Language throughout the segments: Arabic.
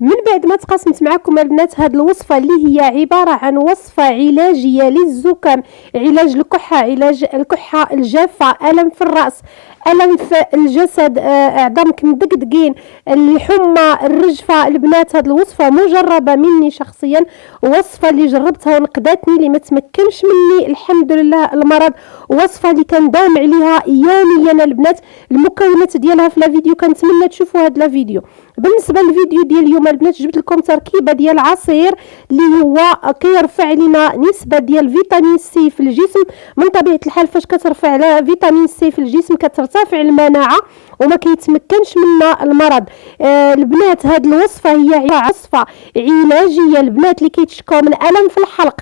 من بعد ما تقاسمت معكم البنات هاد الوصفه اللي هي عباره عن وصفه علاجيه للزكام، علاج الكحه، علاج الكحه الجافه، الم في الراس، الم في الجسد، اعظامك مدقدقين، الحمى، الرجفه. البنات هاد الوصفه مجربه مني شخصيا، وصفه اللي جربتها ونقداتني، اللي ما تمكنش مني الحمد لله المرض، وصفه اللي كنداوم عليها يوميا البنات. المكونات ديالها في لا فيديو، كنتمنى تشوفوا هاد لا فيديو. بالنسبه للفيديو ديال اليوم البنات جبت لكم تركيبه ديال عصير اللي هو كيرفع لنا نسبه ديال فيتامين سي في الجسم. من طبيعه الحال فاش كترفع على فيتامين سي في الجسم كترتفع المناعه وما كيتمكنش منا المرض. البنات هاد الوصفه هي وصفه علاجيه. البنات اللي كيتشكوا من الم في الحلق،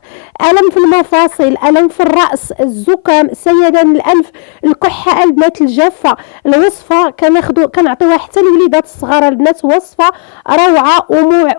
الم في المفاصل، الم في الراس، الزكام، سيلان الانف، الكحه البنات الجافه، الوصفه كنعطيوها حتى للوليدات الصغار البنات. وصفه روعه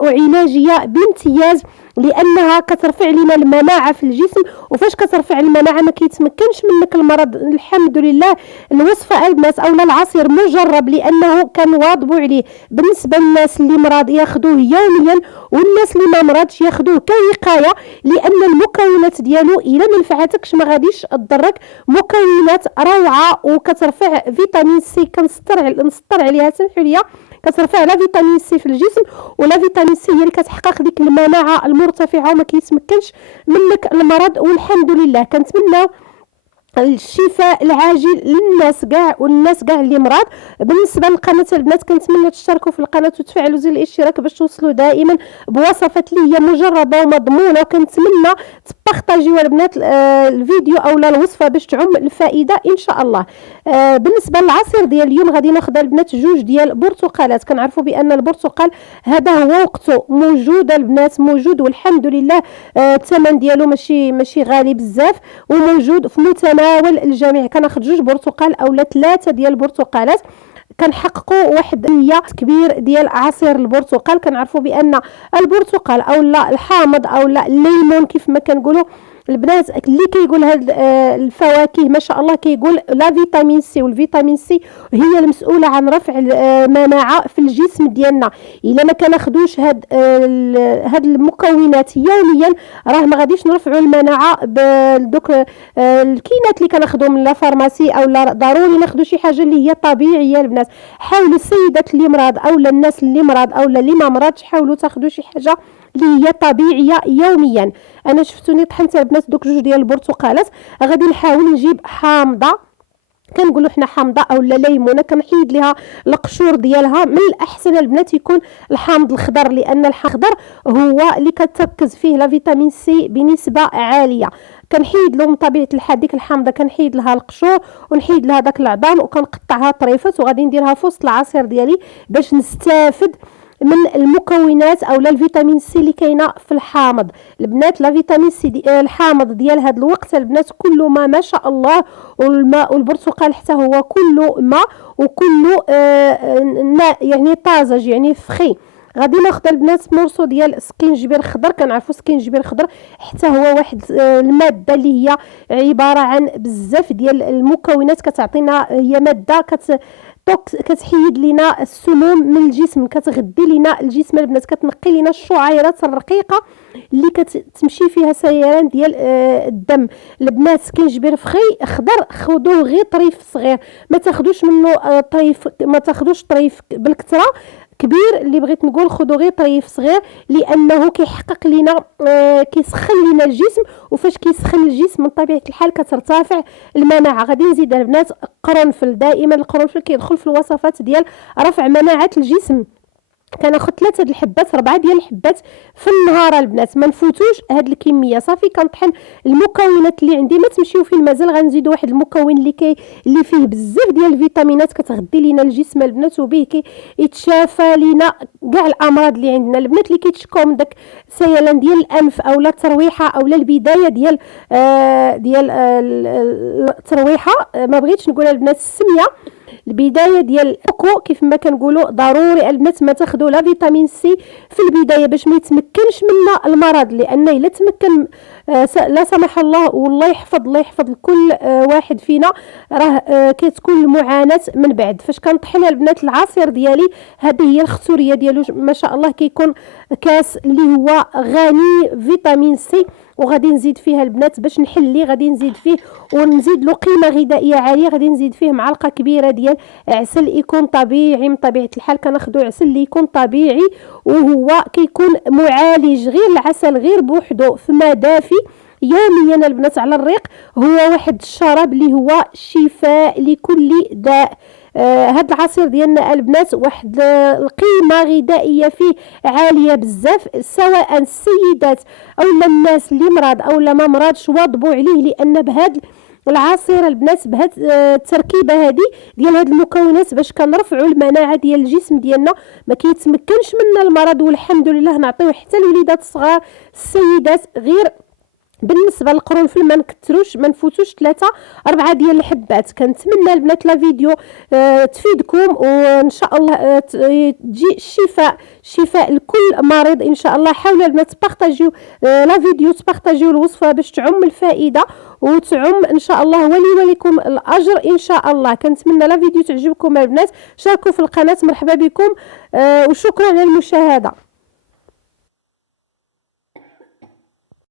وعلاجيه بامتياز، لانها كترفع لنا المناعه في الجسم، وفاش كترفع المناعه ما كيتمكنش منك المرض الحمد لله. الوصفه البنات اولا العصير مجرب لانه كنواظبوا عليه. بالنسبه للناس اللي مرض ياخذوه يوميا، والناس اللي ما مرضش ياخذوه كوقايه، لان المكونات ديالو الا ما نفعتكش ما غاديش تضرك. مكونات روعه وكترفع فيتامين سي، نسطر عليها سمحوا لي، كترفع لا فيتامين سي في الجسم، ولا فيتامين سي هي اللي كتحقق ديك المناعه المرتفعه وما كيتمكنش منك المرض. والحمد لله كنتمنى الشفاء العاجل للناس كاع، والناس كاع اللي مرض. بالنسبه للقناه البنات كنتمنى تشتركوا في القناه وتفعلوا زر الاشتراك باش توصلوا دائما بوصفات اللي هي مجربه ومضمونه. وكنتمنى تبارطاجيوا البنات الفيديو اولا الوصفه باش تعم الفائده ان شاء الله. بالنسبه للعصير ديال اليوم غادي ناخذ البنات جوج ديال برتقالات. كنعرفوا بان البرتقال هذا هو وقته موجود البنات، موجود والحمد لله. الثمن ديالو ماشي غالي بزاف وموجود في متناول الجميع. كناخذ جوج برتقال اولا 3 ديال البرتقالات، كنحققوا واحد نيه كبير ديال عصير البرتقال. كنعرفوا بان البرتقال اولا الحامض اولا الليمون كيف ما كنقولوا البنات، اللي كيقول هاد الفواكه ما شاء الله كيقول لا فيتامين سي، والفيتامين سي هي المسؤوله عن رفع المناعه في الجسم ديالنا. الا ما كناخذوش هاد المكونات يوميا راه ما غاديش نرفعوا المناعه بدوك الكينات اللي كناخذوا من لا فارماسي. او لا ضروري ناخذوا شي حاجه اللي هي طبيعيه البنات. حاولوا السيدات اللي مرض اولا الناس اللي مرض اولا اللي ما مرضش حاولوا تاخذوا شي حاجه اللي هي طبيعيه يوميا. انا شفتوني طحنت البنات دوك جوج ديال البرتقالات. غادي نحاول نجيب حامضه، كنقولوا حنا حامضه اولا ليمونه، كنحيد ليها القشور ديالها. من الاحسن البنات يكون الحامض الخضر، لان الحامض الخضر هو اللي كتركز فيه لا فيتامين سي بنسبه عاليه. كنحيد له من طبيعه الحال ديك الحامضه، كنحيد لها القشور ونحيد لها داك العظام وكنقطعها طريفات، وغادي نديرها في وسط العصير ديالي باش نستافد من المكونات اولا الفيتامين سي اللي كاينه في الحامض. البنات لا فيتامين سي الحامض ديال هذا الوقت البنات كله ما شاء الله، والماء والبرتقال حتى هو كله ماء وكله يعني طازج يعني فخي. غادي ناخذ البنات مرصو ديال سكينجبير خضر. كنعرفوا سكينجبير خضر حتى هو واحد الماده اللي هي عباره عن بزاف ديال المكونات كتعطينا، هي ماده كتحيد لنا السموم من الجسم، كتغذي لنا الجسم البنات، كتنقي لنا الشعيرات الرقيقه اللي كتمشي فيها سيران ديال الدم. البنات سكينجبير خضر خذوه غير طريف صغير، ما تاخذوش منه طريف، ما تاخذوش طريف بالكثره كبير. اللي بغيت نقول خذوا غير طريف صغير، لانه كيحقق لنا كيسخن لنا الجسم، وفاش كيسخن الجسم من طبيعه الحال كترتفع المناعه. غادي نزيد البنات قرنفل. دائما القرنفل كيدخل في الوصفات ديال رفع مناعه الجسم. كناخذ 3 د الحبات 4 ديال الحبات في النهار البنات، ما نفوتوش هاد الكميه. صافي كنطحن المكونات اللي عندي، ما تمشيو فين مازال غنزيد واحد المكون اللي فيه بزاف ديال الفيتامينات كتغذي لينا الجسم البنات، وبه يتشافى لينا كاع الامراض اللي عندنا. البنات اللي كيتشكوا من داك سيلان ديال الانف اولا الترويحه اولا البدايه ديال الترويحه، ما بغيتش نقول البنات السميه، البدايه ديال الكوكو كيف ما كنقولوا ضروري البنات ما تاخذوا لا فيتامين سي في البدايه باش ما يتمكنش منا المرض، لان الا تمكن لا سمح الله والله يحفظ الله يحفظ كل واحد فينا راه كتكون المعاناه من بعد. فاش كنطحن البنات العصير ديالي هذه هي الختوريه ديالو ما شاء الله كيكون كاس اللي هو غني فيتامين سي، وغادي نزيد فيها البنات باش نحلي غادي نزيد فيه ونزيد له قيمه غذائيه عاليه، غادي نزيد فيه معلقه كبيره ديال عسل يكون طبيعي. من طبيعه الحال كناخذوا عسل اللي يكون طبيعي وهو كيكون معالج، غير العسل غير بوحدو في ماء دافي يوميا البنات على الريق هو واحد الشراب اللي هو شفاء لكل داء. هاد العصير ديالنا البنات واحد القيمه غذائيه فيه عاليه بزاف، سواء السيدات اولا الناس اللي مرض اولا ما مرضش واظبوا عليه، لان بهاد العصير البنات بهاد التركيبه هذه ديال هاد المكونات باش كنرفعوا المناعه ديال الجسم ديالنا ما كيتمكنش منا المرض، والحمد لله نعطيوه حتى الوليدات الصغار السيدات. غير بالنسبه للقرنفل ما نكثروش ما نفوتوش 3 4 ديال الحبات. كنتمنى البنات لا فيديو تفيدكم، وان شاء الله تجي شفاء لكل مريض ان شاء الله. حاولوا البنات تبارطاجيو لا فيديو، تبارطاجيو الوصفه باش تعم الفائده وتعم ان شاء الله ولي ولكم الاجر ان شاء الله. كنتمنى لا فيديو تعجبكم البنات، شاركوا في القناه، مرحبا بكم وشكرا على المشاهده.